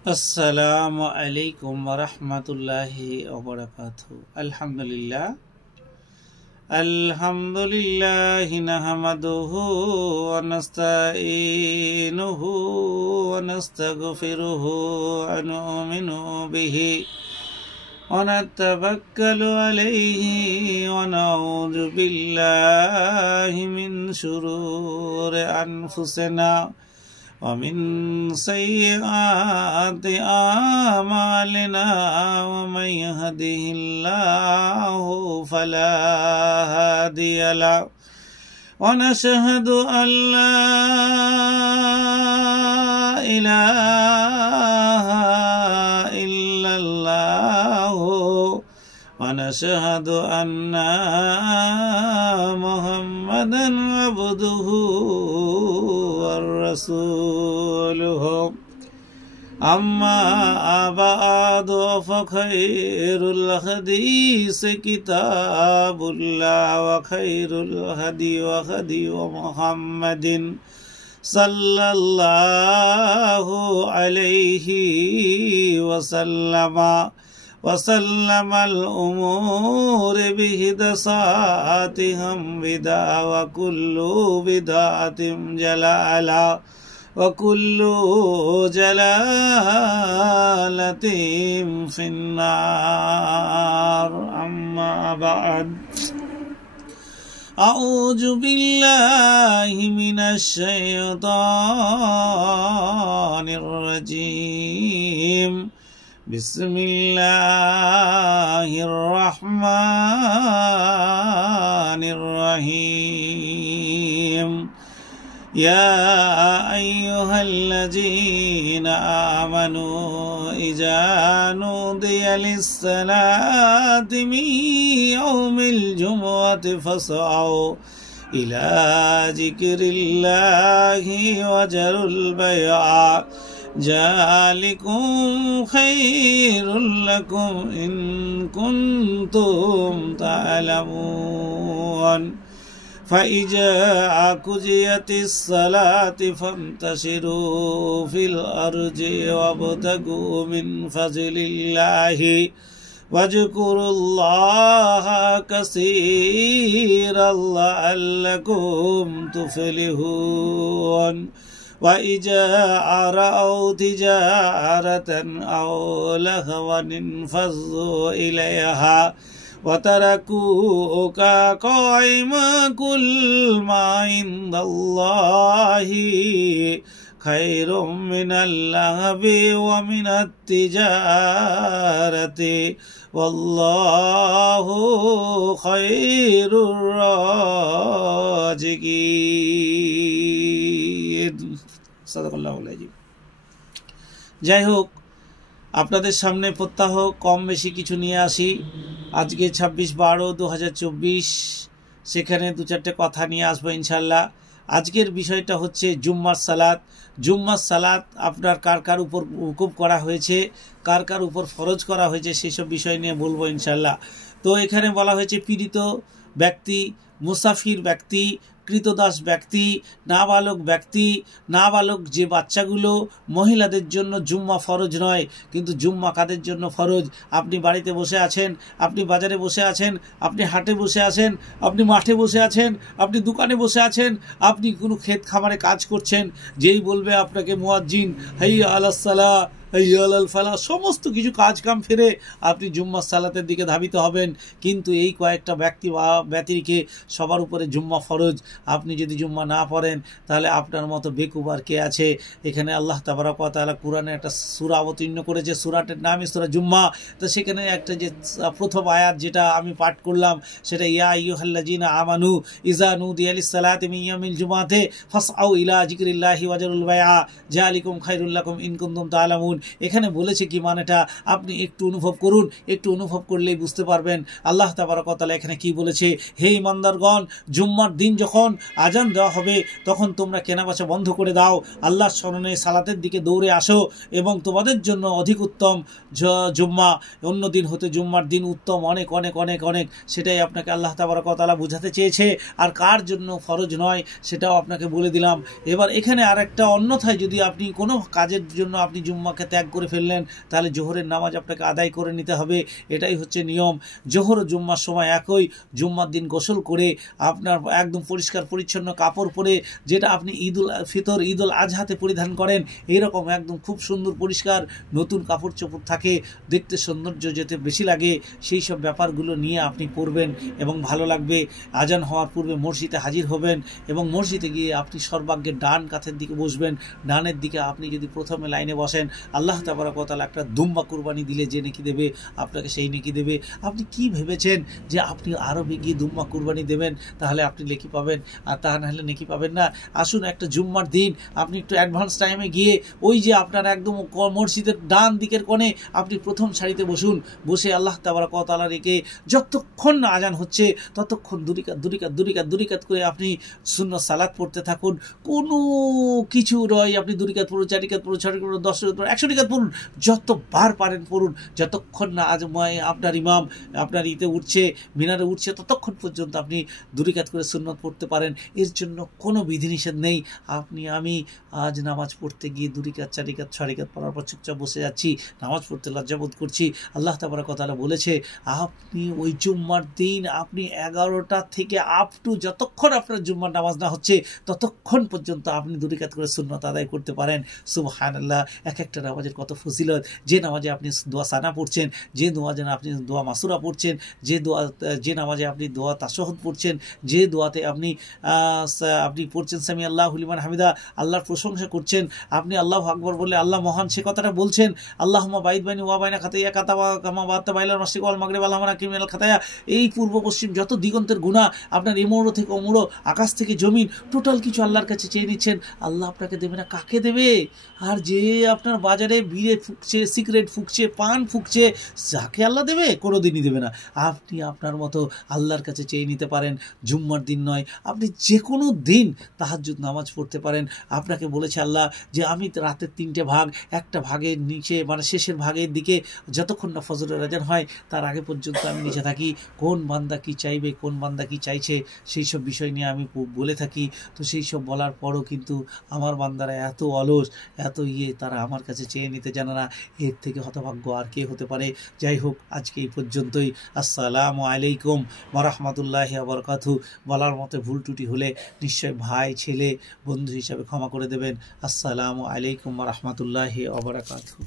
আসসালামু আলাইকুম ওয়া রাহমাতুল্লাহি ওয়া বারাকাতুহু। আলহামদুলিল্লাহি নাহমাদুহু ওয়া নাস্তাঈনুহু ওয়া নাস্তাগফিরুহু ওয়া নু'মিনু বিহি ওয়া নাতাওয়াক্কালু আলাইহি ওয়া নাউযু বিল্লাহি মিন শুরুরি আনফুসিনা ومن سيئات أعمالنا ومن يهده الله فلا هادي له ونشهد أن لا إله إلا الله ونشهد أن محمدا عبده ورسوله أما بعد فخير الحديث كتاب الله وخير الهدي هدي محمد صلى الله عليه وسلم الأمور بهدساتهم بدا وكل بدعة جلالة وكل جلالة في النار أما بعد أعوذ بالله من الشيطان الرجيم بسم الله الرحمن الرحيم يا أيها الذين آمنوا إذا نودي للصلاة من يوم الجمعة فاسعوا إلى ذكر الله وذروا البيع ذلكم خير لكم إن كنتم تعلمون فإذا قضيت الصلاة فانتشروا في الأرض وابتغوا من فضل الله واذكروا الله كثيرا لعلكم تفلحون وإذا رأوا تجارة أو لهوا انفضوا إليها وتركوك قائما قل ما عند الله خير من اللهو ومن التجارة والله خير الرازقين সাদাকাল্লাহুল আযীম। যাই হোক, আপনাদের সামনে প্রত্যাহ কম বেশি কিছু নিয়ে আসি। আজকে 26/12/2024, সেখানে দু চারটে কথা নিয়ে আসবো ইনশাল্লাহ। আজকের বিষয়টা হচ্ছে জুম্মার সালাত। জুম্মার সালাত আপনার কার কার উপর হুকুম করা হয়েছে, কার কার উপর ফরজ করা হয়েছে, সেসব বিষয় নিয়ে বলবো ইনশাল্লাহ। তো এখানে বলা হয়েছে পীড়িত ব্যক্তি, মুসাফির ব্যক্তি, কৃতদাস ব্যক্তি, নাবালক ব্যক্তি, নাবালক যে বাচ্চাগুলো, মহিলাদের জন্য জুম্মা ফরজ নয়। কিন্তু জুম্মা কাদের জন্য ফরজ? আপনি বাড়িতে বসে আছেন, আপনি বাজারে বসে আছেন, আপনি হাটে বসে আছেন, আপনি মাঠে বসে আছেন, আপনি দোকানে বসে আছেন, আপনি কোনো ক্ষেত খামারে কাজ করছেন, যেই বলবে আপনাকে মুয়াজ্জিন হাইয়া আলাস সালাহ হাইয়া আলাল ফালাহ, সমস্ত কিছু কাজ কাম ফেরে আপনি জুম্মার সালাতের দিকে ধাবিত হবেন। কিন্তু এই কয়েকটা ব্যক্তি বা ব্যতিরিকে সবার উপরে জুম্মা ফরজ। আপনি যদি জুম্মা না পড়েন তাহলে আপনার মতো বেকুব আর কে আছে? এখানে আল্লাহ তাবারাক ওয়া তাআলা কুরআনে একটা সূরা অবতীর্ণ করেছে, সূরাটার নামই সূরা জুম্মা। তো সেখানে একটা যে প্রথম আয়াত যেটা আমি পাঠ করলাম সেটা ইয়া আইয়ুহাল্লাযীনা আমানু ইযা নুদিয়া লিস-সালাতি মিন ইয়াউমিল জুমআতি ফাসআউ ইলা যিকরিল্লাহি ওয়া যারুল বাইআ যালিকুম খায়রুল লাকুম ইন কুনতুম তা'লামুন। এখানে বলেছে কি মানেটা আপনি একটু অনুভব করুন, একটু অনুভব করলেই বুঝতে পারবেন আল্লাহ তাবারক ওয়া তাআলা এখানে কি বলেছে। হে ইমানদারগণ, জুম্মার দিন যখন আজান দেওয়া হবে তখন তোমরা কেনাবেচা বন্ধ করে দাও, আল্লাহর স্মরণে সালাতের দিকে দৌড়ে আসো এবং তোমাদের জন্য অধিক উত্তম জুম্মা, অন্য দিন হতে জুম্মার দিন উত্তম অনেক অনেক অনেক অনেক। সেটাই আপনাকে আল্লাহ তাবারক ওয়া তাআলা বুঝাতে চেয়েছে। আর কার জন্য ফরজ নয় সেটাও আপনাকে বলে দিলাম। এবার এখানে আর একটা অন্যথায় যদি আপনি কোনো কাজের জন্য আপনি জুম্মা ক্ষেত্রে ত্যাগ করে ফেললেন, তাহলে জোহরের নামাজ আপনাকে আদায় করে নিতে হবে। এটাই হচ্ছে নিয়ম। জোহর ও জুম্মার সময় একই। জুম্মার দিন গোসল করে আপনার একদম পরিষ্কার পরিচ্ছন্ন কাপড় পরে, যেটা আপনি ঈদুল ফিতর ঈদুল আজহাতে পরিধান করেন, এরকম একদম খুব সুন্দর পরিষ্কার নতুন কাপড় চোপড় থাকে, দেখতে সৌন্দর্য যেতে বেশি লাগে, সেই সব ব্যাপারগুলো নিয়ে আপনি পড়বেন এবং ভালো লাগবে। আজান হওয়ার পূর্বে মসজিদে হাজির হবেন এবং মসজিদে গিয়ে আপনি সর্বাগ্যে ডান কাঁধের দিকে বসবেন। ডানের দিকে আপনি যদি প্রথমে লাইনে বসেন, আল্লাহ তাবারক ওয়া তাআলা একটা দুম্বা কুরবানি দিলে যে নেকি দেবে, আপনাকে সেই নেকি দেবে। আপনি কি ভেবেছেন যে আপনি আরবে গিয়ে দুম্বা কুরবানি দেবেন তাহলে আপনি নেকি পাবেন, আর তা না হলে নেকি পাবেন না? আসুন একটা জুম্মার দিন আপনি একটু অ্যাডভান্স টাইমে গিয়ে ওই যে আপনার একদম মসজিদের ডান দিকের কোণে আপনি প্রথম সারিতে বসুন। বসে আল্লাহ তাবারক ওয়া তাআলা রেখে যতক্ষণ না আজান হচ্ছে ততক্ষণ দুরিকাত করে আপনি সুন্নত সালাত পড়তে থাকুন। কোনো কিছু নয়, আপনি দুরিকাত পড়ুন, 4 রাকাত পড়ুন, 6 রাকাত পড়ুন, 10 রাকাত পড়ুন, 100 রাকাত পড়ুন, যতবার পারেন পড়ুন, যতক্ষণ না আপনার ইমাম আপনার উঠছে, মিনারে উঠছে, ততক্ষণ পর্যন্ত আপনি দুরিকাত করে সুন্নত পড়তে পারেন। এর জন্য কোনো বিধিনিষেধ নেই। আমি আজ নামাজ পড়তে গিয়ে 2 রাকাত 4 রাকাত 6 রাকাত পড়ার পর চুপচাপ বসে যাচ্ছি, নামাজ পড়তে লজ্জাবোধ করছি। আল্লাহ তাবারক ওয়া তাআলা বলেছে আপনি ওই জুম্মার দিন আপনি 11টা থেকে আপ টু যতক্ষণ আপনার জুম্মার নামাজ না হচ্ছে ততক্ষণ পর্যন্ত আপনি 2 রাকাত করে সুন্নত আদায় করতে পারেন। সুবহানাল্লাহ, এক একটা নামাজের কত ফজিলত। যে নামাজে আপনি দোয়া সানা পড়ছেন, যে নামাজে আপনি দোয়া মাসুরা পড়ছেন, যে নামাজে আপনি দোয়া তাশাহুদ পড়ছেন, যে দোয়াতে আপনি পড়ছেন সামি আল্লাহু লিমান হামিদা, আল্লাহর প্রশংসা করছেন, আপনি আল্লাহু আকবার বলে আল্লাহ মহান সে কথাটা বলছেন, আল্লাহুম্মা বাইদ বাইনি ওয়া বাইনা খাতায়া কাতাওয়া কামা বাতা বাইলাল মাশরিক ওয়াল মাগরিব আল্লাহুম্মা নাকিম মিনাল খাতায়া। এই পূর্ব পশ্চিম যত দিগন্তের গুনাহ, আপনার এমুড়ো থেকে ওমুড়ো, আকাশ থেকে জমিন, টোটাল কিছু আল্লাহর কাছে চেয়ে নিচ্ছেন। আল্লাহ আপনাকে দেবে না, কাকে দেবে? আর যে আপনার বাজারে বিড়ে ফুঁকছে, সিগারেট ফুঁকছে, পান ফুঁকছে, যাকে আল্লাহ দেবে? কোনোদিনই দেবে না। আপনি আপনার মতো আল্লাহর কাছে চেয়ে নিতে পারেন। জুম্মার দিন নয়, আপনি যে কোনো দিন তাহাজ্জুদ নামাজ পড়তে পারেন। আপনাকে বলেছে আল্লাহ যে আমি রাতের 3টে ভাগ, একটা ভাগের নিচে মানে শেষের ভাগের দিকে যতক্ষণ না ফজরের আজান হয় তার আগে পর্যন্ত আমি নিচে থাকি। কোন বান্দা কি চাইবে, কোন বান্দা কি চাইছে, সেই সব বিষয় নিয়ে আমি বলে থাকি। তো সেই সব বলার পরও কিন্তু আমার বান্দারা এত অলস, এত তারা আমার কাছে চেয়ে নিতে জানে না। এর থেকে হতভাগ্য আর কে হতে পারে? যাই হোক, আজকে এই পর্যন্তই। আসসালামু আলাইকুম ওয়া রাহমাতুল্লাহি ওয়া বারাকাতুহু। বলার মতো ভুল ত্রুটি হলে নিশ্চয় ভাই, ছেলে, বন্ধু হিসাবে ক্ষমা করে দেবেন। আসসালামু আলাইকুম ওয়া রাহমাতুল্লাহি ওয়া বারাকাতুহু।